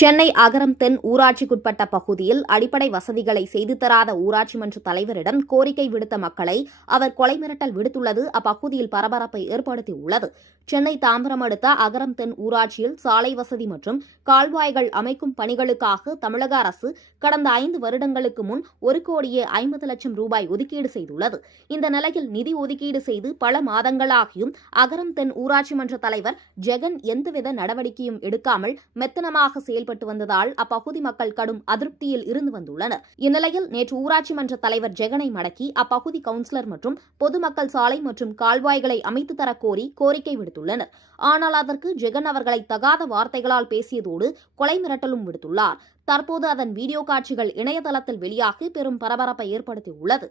சென்னை அகரம் தென் ஊராட்சிக்குட்பட்ட பகுதியில் அடிப்படை வசதிகளை செய்து தராத ஊராட்சி மன்ற தலைவரிடம் கோரிக்கை விடுத்த மக்களை அவர் கொலை மிரட்டல் விடுத்துள்ளது அப்பகுதியில் பரபரப்பை ஏற்படுத்தியுள்ளது. சென்னை தாம்பரம் அடுத்த அகரம் தென் ஊராட்சியில் சாலை வசதி மற்றும் கால்வாய்கள் அமைக்கும் பணிகளுக்காக தமிழக அரசு கடந்த 5 வருடங்களுக்கு முன் 1,50,00,000 ரூபாய் ஒதுக்கீடு செய்துள்ளது. இந்த நிலையில் நிதி ஒதுக்கீடு செய்து பல மாதங்களாகியும் அகரம் தென் ஊராட்சி மன்ற தலைவர் ஜெகன் எந்தவித நடவடிக்கையும் எடுக்காமல் மெத்தனமாக செயல்பட்டு வந்ததால் அப்பகுதி மக்கள் கடும் அதிருப்தியில் இருந்து வந்துள்ளனர். இந்நிலையில் நேற்று ஊராட்சி மன்ற தலைவர் ஜெகனை மடக்கி அப்பகுதி கவுன்சிலர் மற்றும் பொதுமக்கள் சாலை மற்றும் கால்வாய்களை அமைத்து தர கோரி கோரிக்கை விடுத்துள்ளனர். ஆனால் அதற்கு ஜெகன் அவர்களை தகாத வார்த்தைகளால் பேசியதோடு கொலை மிரட்டலும் விடுத்துள்ளார். தற்போது அதன் வீடியோ காட்சிகள் இணையதளத்தில் வெளியாகி பெரும் பரபரப்பை ஏற்படுத்தியுள்ளது.